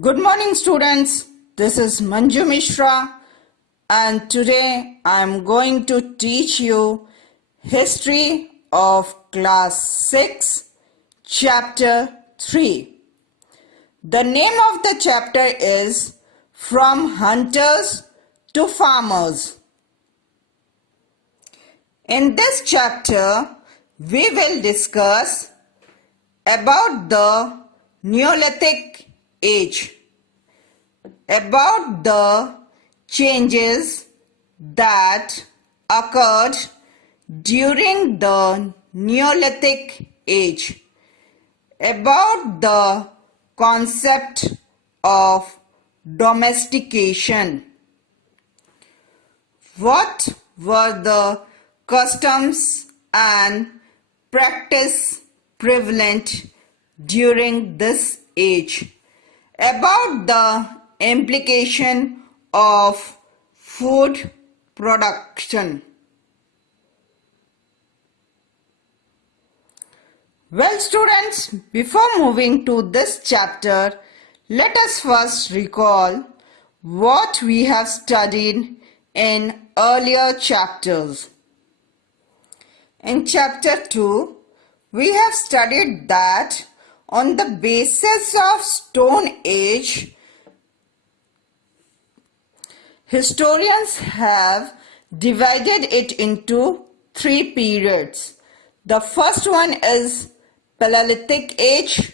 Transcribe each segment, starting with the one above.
Good morning, students. This is Manju Mishra, and today I am going to teach you History of Class 6, Chapter 3. The name of the chapter is From Hunters to Farmers. In this chapter, we will discuss about the Neolithic Age, about the changes that occurred during the Neolithic Age, about the concept of domestication. What were the customs and practice prevalent during this age? About the implication of food production. Well, students, before moving to this chapter, let us first recall what we have studied in earlier chapters. In chapter 2, we have studied that on the basis of Stone Age, historians have divided it into 3 periods. The first one is Paralytic Age,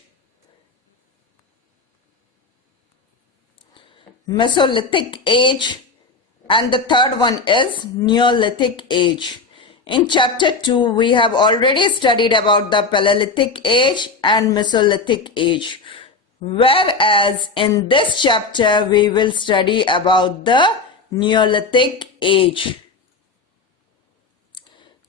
Mesolithic Age, and the third one is Neolithic Age. In chapter 2, we have already studied about the Paralytic Age and Mesolithic Age, whereas in this chapter we will study about the Neolithic Age.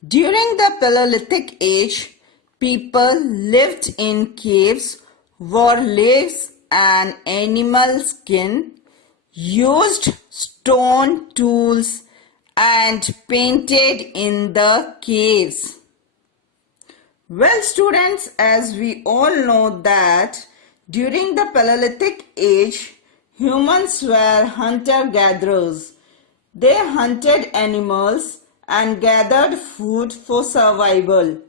During the Paralytic Age, people lived in caves, wore leaves and animal skin, used stone tools, and painted in the caves. Well, students, as we all know that during the Paralytic Age, humans were hunter-gatherers. They hunted animals and gathered food for survival.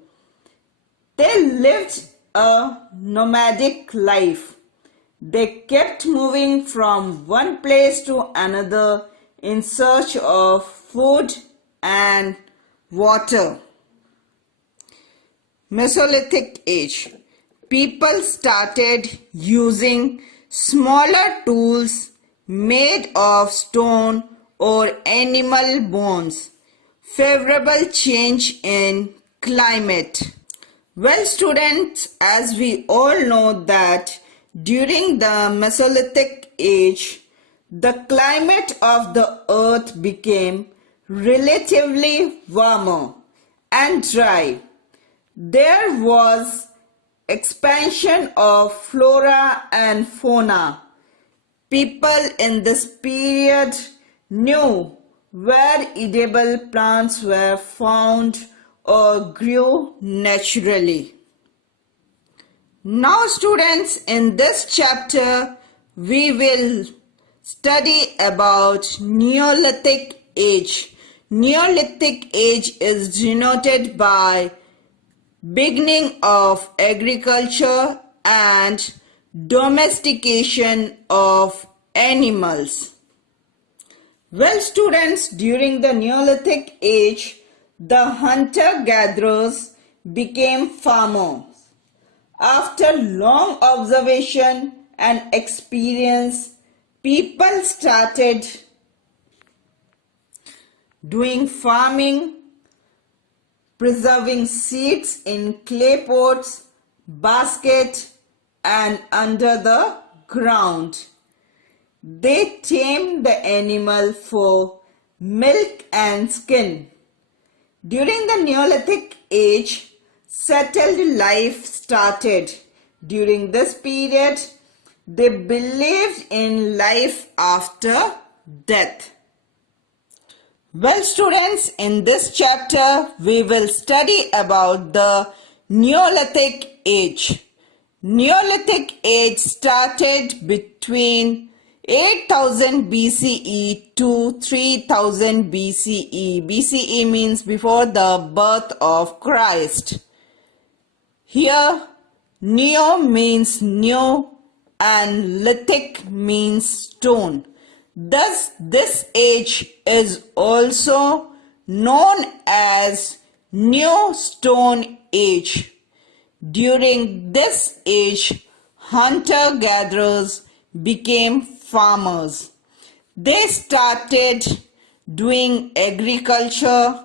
They lived a nomadic life. They kept moving from one place to another in search of food and water. Mesolithic Age. People started using smaller tools made of stone or animal bones. Favorable change in climate. Well, students, as we all know that during the Mesolithic Age, the climate of the earth became relatively warmer and dry. There was expansion of flora and fauna. People in this period knew where edible plants were found or grew naturally. Now, students, in this chapter we will study about Neolithic Age. Neolithic Age is denoted by beginning of agriculture and domestication of animals. Well, students, during the Neolithic Age, the hunter-gatherers became farmers. After long observation and experience, people started doing farming, preserving seeds in clay pots, baskets, and under the ground. They tamed the animal for milk and skin. During the Neolithic Age, settled life started. During this period, they believed in life after death. Well, students, in this chapter, we will study about the Neolithic Age. Neolithic Age started between 8000 BCE to 3000 BCE. BCE means before the birth of Christ. Here, Neo means new and lithic means stone. Thus, this age is also known as New Stone Age. During this age, hunter-gatherers became farmers. They started doing agriculture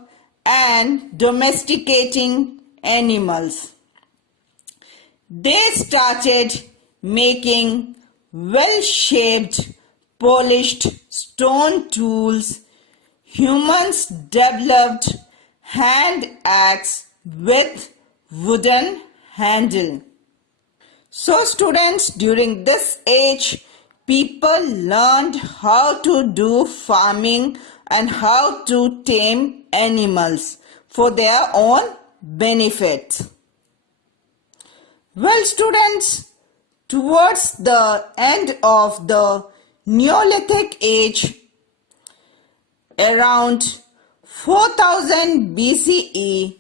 and domesticating animals. They started making well-shaped, polished stone tools. Humans developed hand axe with wooden handle. So students, during this age, people learned how to do farming and how to tame animals for their own benefit. Well, students, towards the end of the Neolithic Age, around 4000 BCE,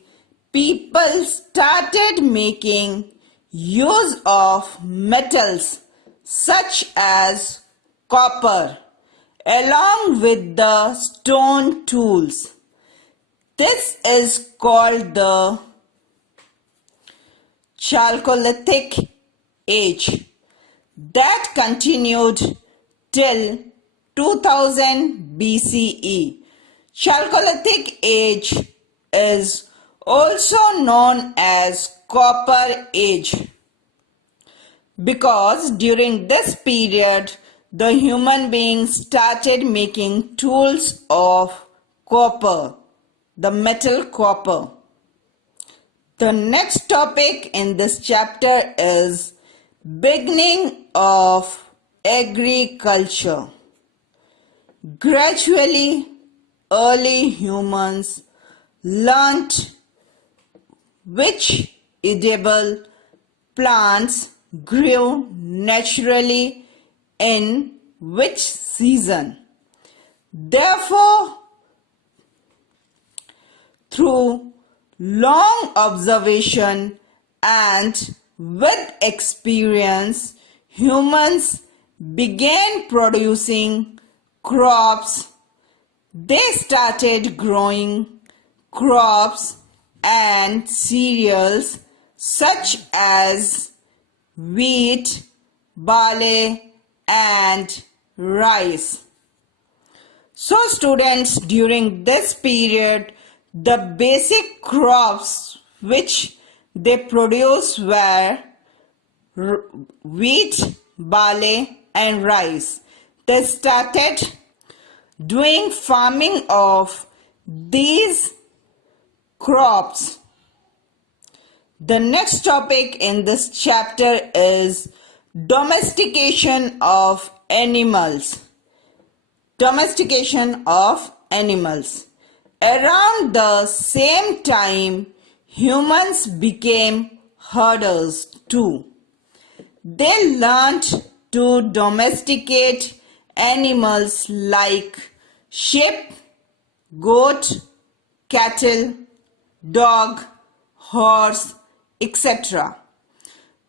people started making use of metals such as copper along with the stone tools. This is called the Chalcolithic Age that continued till 2000 BCE. Chalcolithic Age is also known as Copper Age because during this period the human beings started making tools of copper, the metal copper. The next topic in this chapter is beginning of agriculture. Gradually, early humans learnt which edible plants grew naturally in which season. Therefore, through long observation and with experience, humans began producing crops. They started growing crops and cereals such as wheat, barley, and rice. So students, during this period, the basic crops which they produced were wheat, barley, and rice. They started doing farming of these crops. The next topic in this chapter is domestication of animals. Domestication of animals. Around the same time, humans became herders too. They learned to domesticate animals like sheep, goat, cattle, dog, horse, etc.,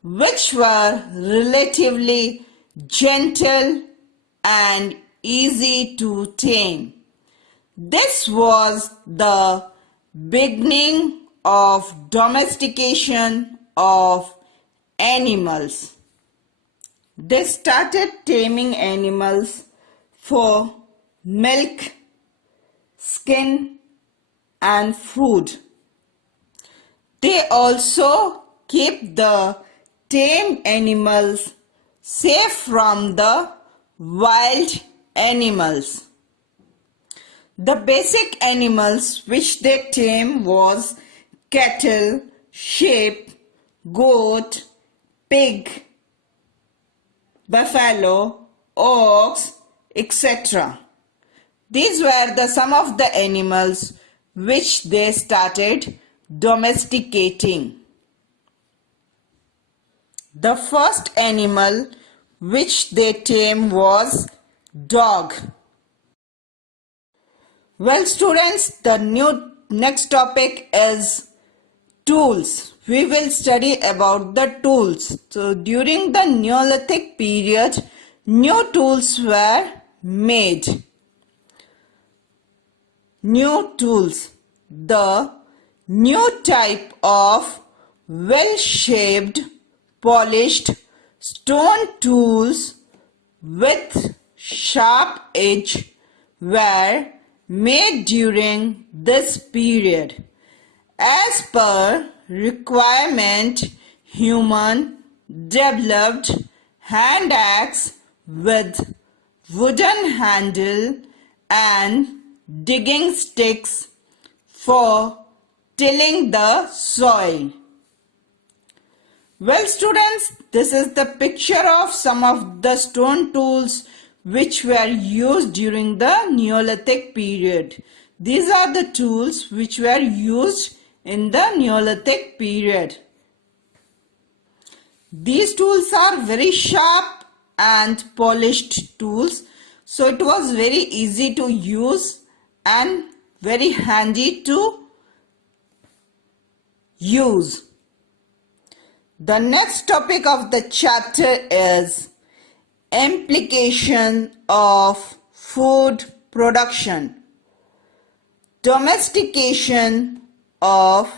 which were relatively gentle and easy to tame. This was the beginning of domestication of animals. They started taming animals for milk, skin, and food. They also keep the tame animals safe from the wild animals. The basic animals which they tame was cattle, sheep, goat, pig, buffalo, ox, etc. These were some of the animals which they started domesticating. The first animal which they tamed was dog. Well, students, the next topic is tools. We will study about the tools. So during the Neolithic period, new tools were made. New tools. The new type of well-shaped, polished stone tools with sharp edge were made during this period. As per requirement, human developed hand axe with wooden handle and digging sticks for tilling the soil. Well, students, this is the picture of some of the stone tools which were used during the Neolithic period. These are the tools which were used in the Neolithic period. These tools are very sharp and polished tools, so it was very easy to use and very handy to use. The next topic of the chapter is implication of food production. Domestication of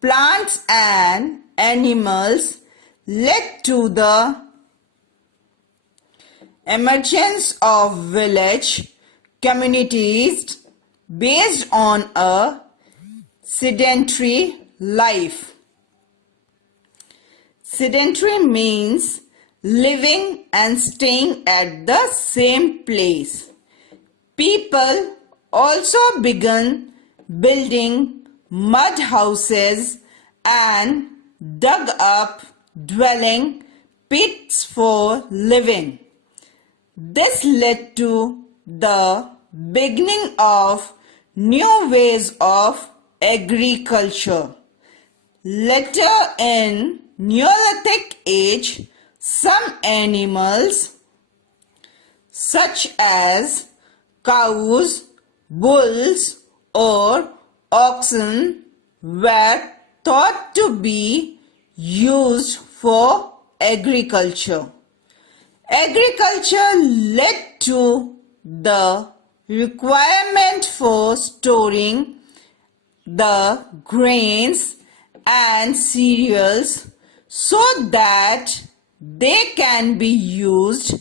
plants and animals led to the emergence of village communities based on a sedentary life. Sedentary means living and staying at the same place. People also began building mud houses and dug up dwelling pits for living. This led to the beginning of new ways of agriculture. Later in Neolithic Age, some animals such as cows, bulls or oxen were thought to be used for agriculture. Agriculture led to the requirement for storing the grains and cereals so that they can be used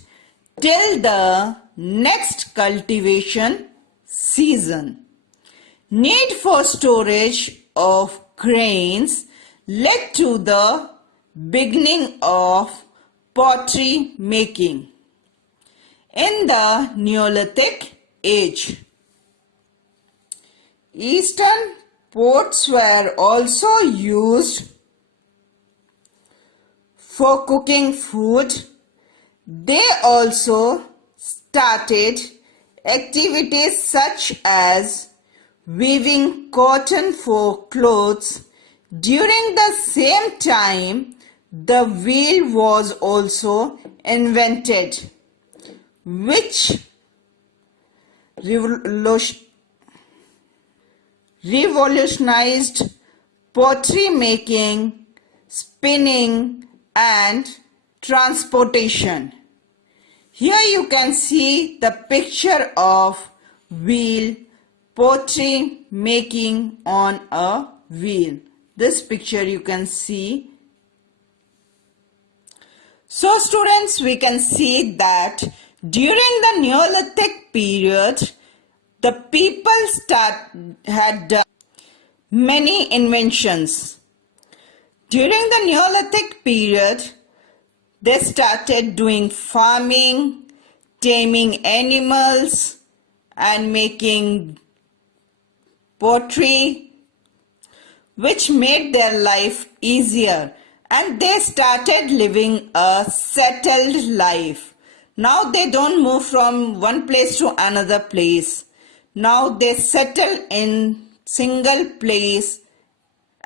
till the next cultivation season. Need for storage of grains led to the beginning of pottery making. In the Neolithic Age, Eastern pots were also used for cooking food. They also started activities such as weaving cotton for clothes. During the same time, the wheel was also invented, which revolutionized pottery making, spinning and transportation. Here you can see the picture of wheel, pottery making on a wheel. This picture you can see. So students, we can see that during the Neolithic period, the people had done many inventions. During the Neolithic period, they started doing farming, taming animals, and making pottery, which made their life easier, and they started living a settled life. Now they don't move from one place to another place. Now they settle in single place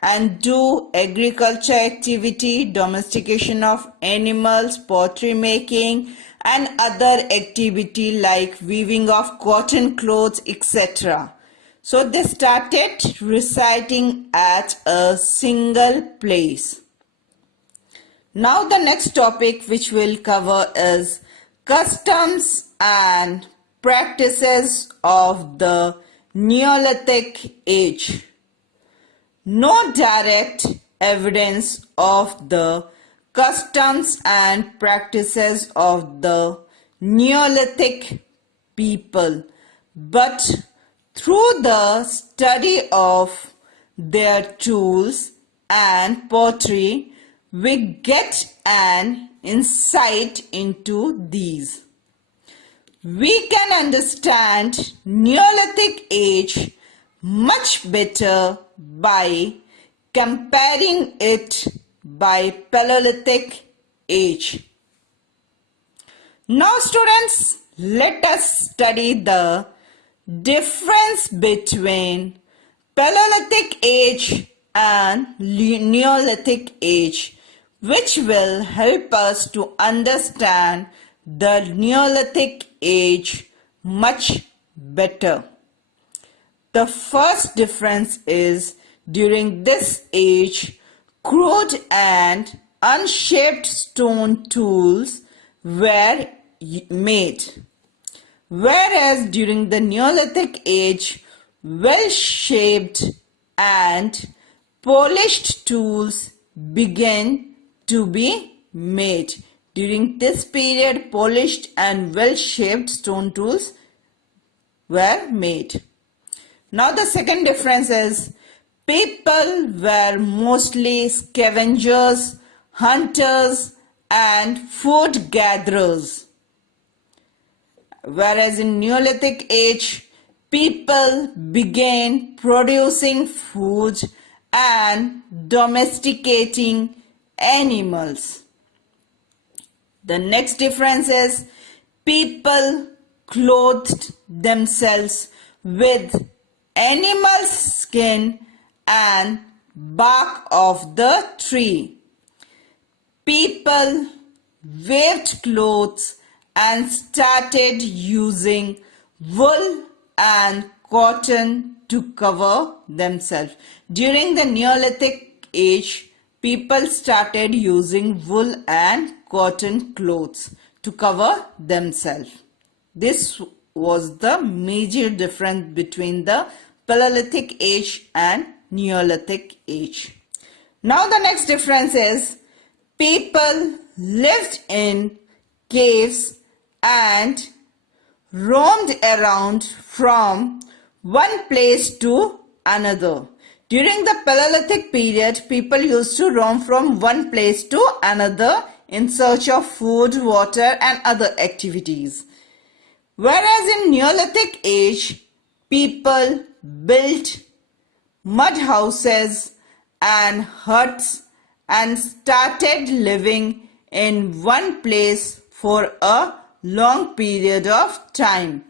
and do agriculture activity, domestication of animals, pottery making and other activity like weaving of cotton clothes, etc. So they started residing at a single place. Now the next topic which we'll cover is customs and practices of the Neolithic Age. No direct evidence of the customs and practices of the Neolithic people, but through the study of their tools and pottery, we get an insight into these. We can understand Neolithic Age much better by comparing it by Paleolithic Age. Now students, let us study the difference between Paleolithic Age and Neolithic Age, which will help us to understand the Neolithic Age much better. The first difference is during this age, crude and unshaped stone tools were made, whereas during the Neolithic Age, well-shaped and polished tools began to be made. During this period, polished and well-shaped stone tools were made. Now the second difference is people were mostly scavengers, hunters and food gatherers. Whereas in Neolithic Age, people began producing food and domesticating animals. The next difference is people clothed themselves with animal skin and bark of the tree. People weaved clothes and started using wool and cotton to cover themselves. During the Neolithic Age, people started using wool and cotton clothes to cover themselves. This was the major difference between the Paleolithic Age and Neolithic Age. Now the next difference is people lived in caves and roamed around from one place to another. During the Paleolithic period, people used to roam from one place to another in search of food, water and other activities. Whereas in Neolithic Age, people built mud houses and huts and started living in one place for a long period of time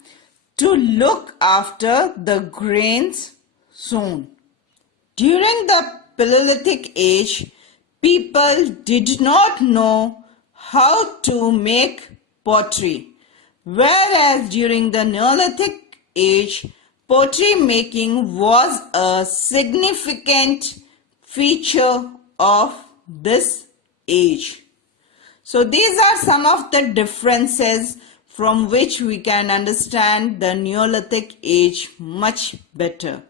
to look after the grains sown. During the Paleolithic Age, people did not know how to make pottery, whereas during the Neolithic Age, pottery making was a significant feature of this age. So these are some of the differences from which we can understand the Neolithic Age much better.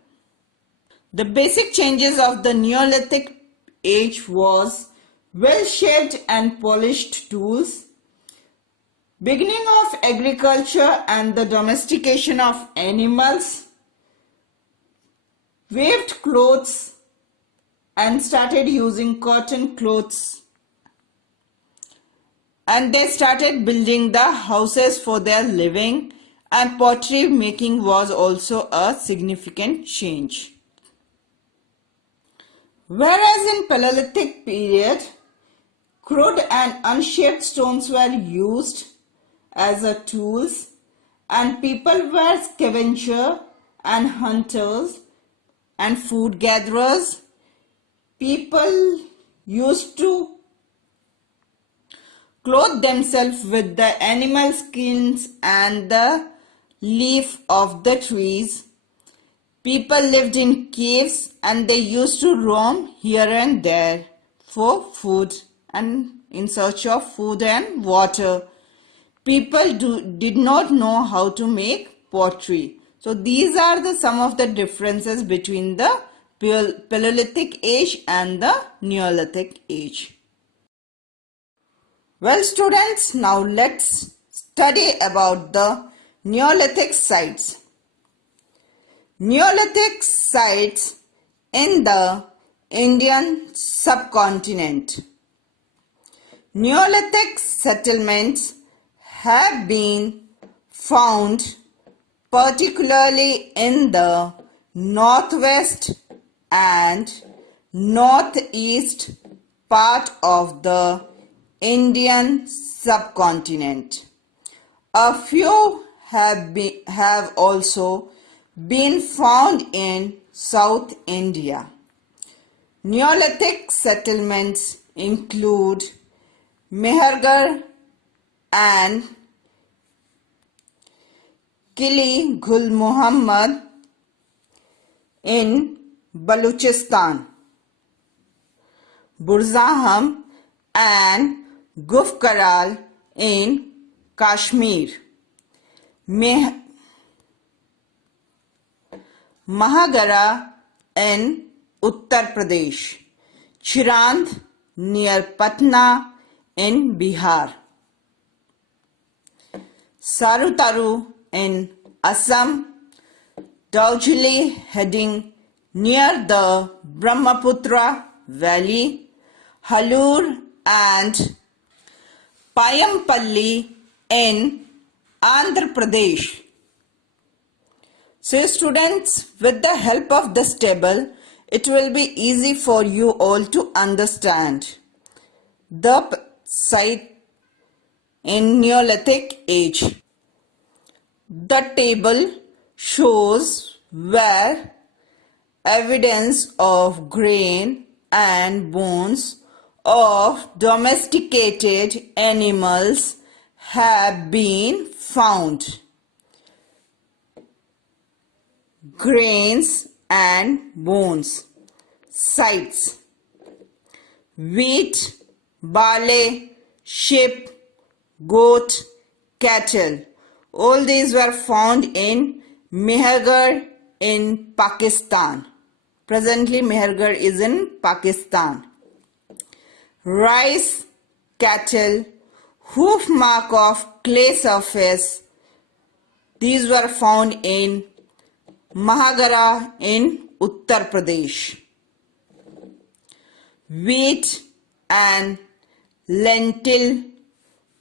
The basic changes of the Neolithic Age was well-shaped and polished tools, beginning of agriculture and the domestication of animals, weaved clothes and started using cotton clothes, and they started building the houses for their living, and pottery making was also a significant change. Whereas in Paleolithic period, crude and unshaped stones were used as a tools and people were scavenger and hunters and food gatherers. People used to clothe themselves with the animal skins and the leaf of the trees. People lived in caves and they used to roam here and there for food and in search of food and water. People did not know how to make pottery. So these are some of the differences between the Paleolithic Age and the Neolithic Age. Well students, now let's study about the Neolithic sites. Neolithic sites in the Indian subcontinent. Neolithic settlements have been found particularly in the northwest and northeast part of the Indian subcontinent. A few have also been found in South India. Neolithic settlements include Mehergarh and Kili Gul Muhammad in Baluchistan, Burzaham and Gufkaral in Kashmir, Mahagara in Uttar Pradesh, Chirand near Patna in Bihar, Sarutaru in Assam, Daujili heading near the Brahmaputra Valley, Halur and Payampalli in Andhra Pradesh. So students, with the help of this table, it will be easy for you all to understand the site in Neolithic Age. The table shows where evidence of grain and bones of domesticated animals have been found. Grains and bones. Sites: wheat, barley, sheep, goat, cattle. All these were found in Mehergarh in Pakistan. Presently Mehergarh is in Pakistan. Rice, cattle, hoof mark of clay surface. These were found in Mahagara in Uttar Pradesh. Wheat and lentil.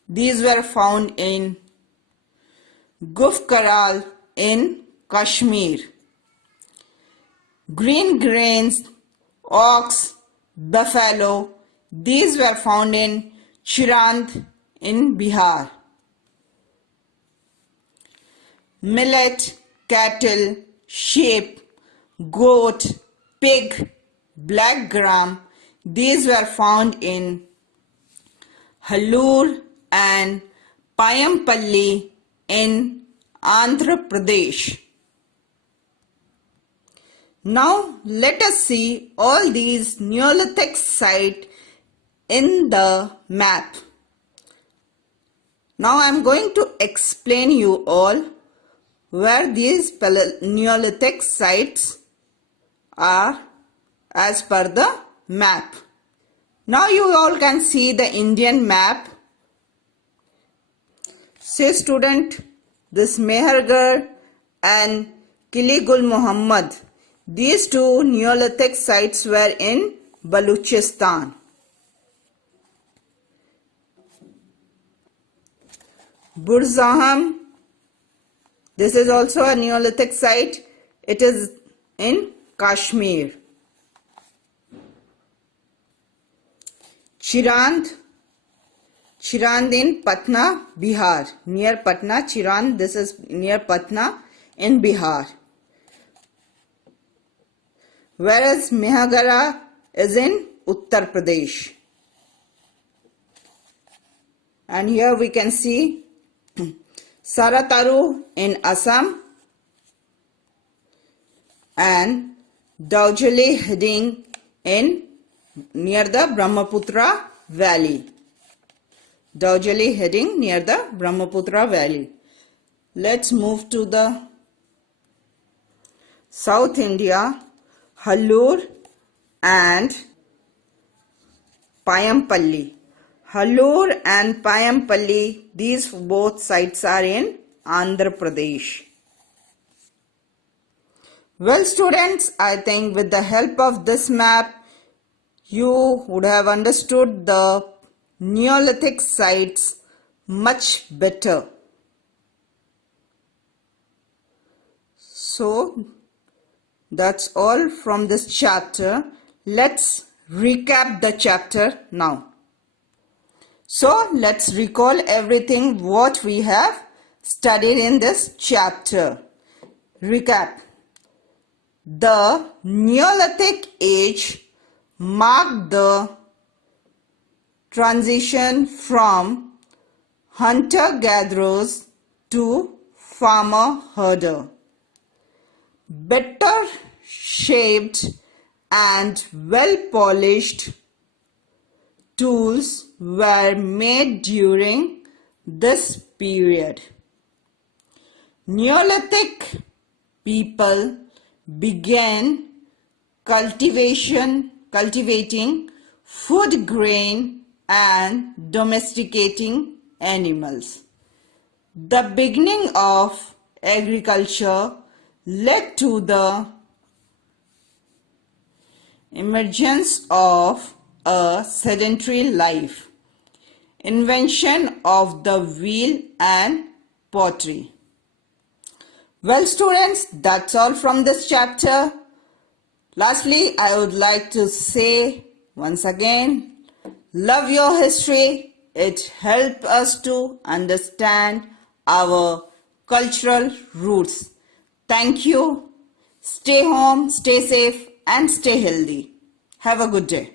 These were found in Gufkaral in Kashmir. Green grains, ox, buffalo. These were found in Chirand in Bihar. Millet, cattle, sheep, goat, pig, black gram. These were found in Halur and Payampalli in Andhra Pradesh. Now let us see all these Neolithic sites in the map. Now I am going to explain you all where these Neolithic sites are as per the map. Now you all can see the Indian map. Say student, this Mehergarh and Kili Gul Muhammad, these two Neolithic sites were in Baluchistan. Burzaham, this is also a Neolithic site. It is in Kashmir. Chirand in Patna, Bihar. Near Patna, Chirand, this is near Patna in Bihar. whereas Mehagara is in Uttar Pradesh. And here we can see Sarataru in Assam and Daujali heading in near the Brahmaputra Valley. Daujali heading near the Brahmaputra Valley. Let's move to the South India, Hallur and Payampalli. Hallur and Payampalli, these both sites are in Andhra Pradesh. Well students, I think with the help of this map, you would have understood the Neolithic sites much better. So, that's all from this chapter. Let's recap the chapter now. So, let's recall everything what we have studied in this chapter. Recap. The Neolithic Age marked the transition from hunter-gatherers to farmer-herder. Better shaped and well-polished tools were made during this period. Neolithic people began cultivating food grain and domesticating animals. The beginning of agriculture led to the emergence of a sedentary life, invention of the wheel and pottery. Well students, that's all from this chapter. Lastly, I would like to say once again, love your history. It helps us to understand our cultural roots. Thank you. Stay home, stay safe and stay healthy. Have a good day.